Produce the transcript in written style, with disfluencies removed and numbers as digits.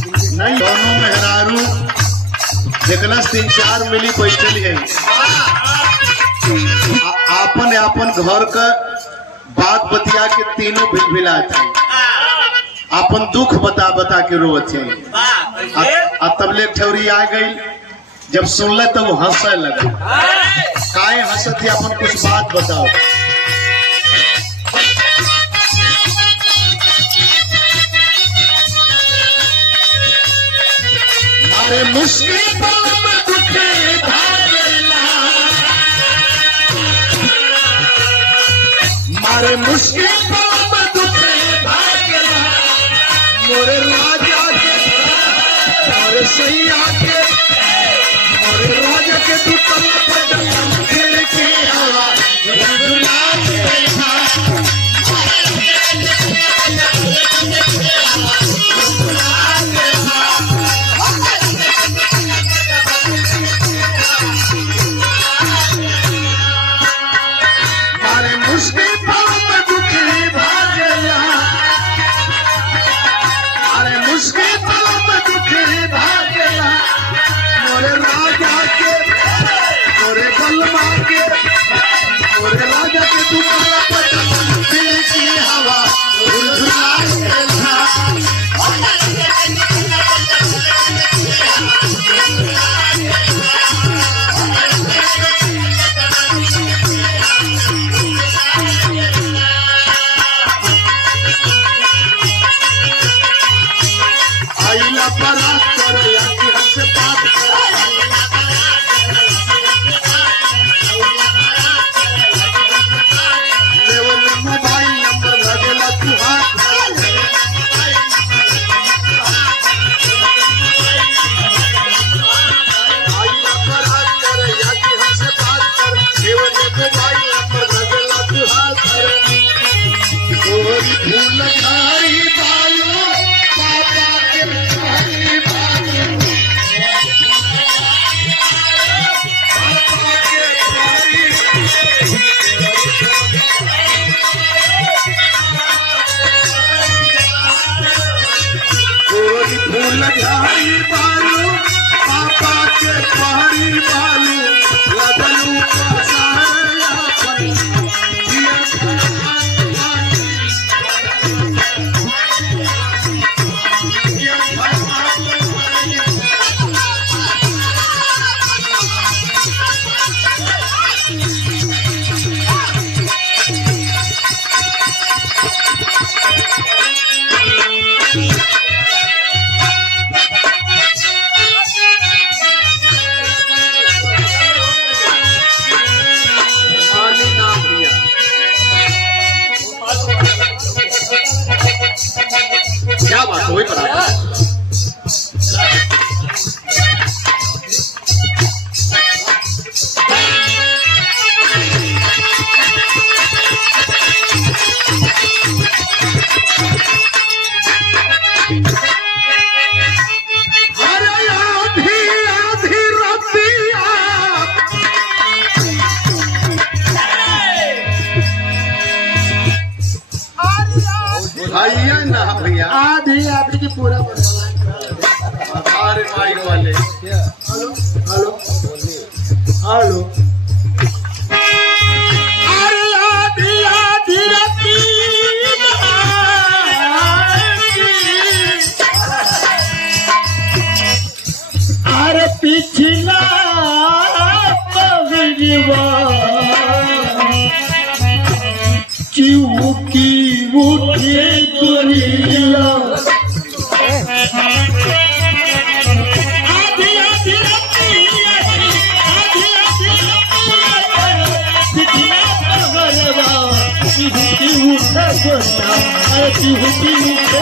दोनों मेहरारू देखना 3-4 मिली बैठल है आपन आपन घर का बात बतिया के तीनों भिलभिलात है अपन दुख बता बता के रोवत है। तबले ठौरी आ गई जब सुनल तो वो हंसे लगा काहे हंसत है अपन कुछ बात बताओ। मारे मुश्किल मारे मुश्किल मोरे राजा के मोरे सैया के मोरे राजा के तू खेल के आवा मारे मुश्किल राजा के तू की हवा आइला बारात कर या कि हमसे बात लगाई बालू पापा के पहाड़ी बालू लगलू क्या बात हो भैया ना भैया आधी आपकी की पूरा अरे माइक वाले हेलो हेलो हेलो अरे चिहुकी उठे गोरिया आधी आधी रतिया आधी आधी रतिया चिहुकी उठे गोरिया चिहुकी उठे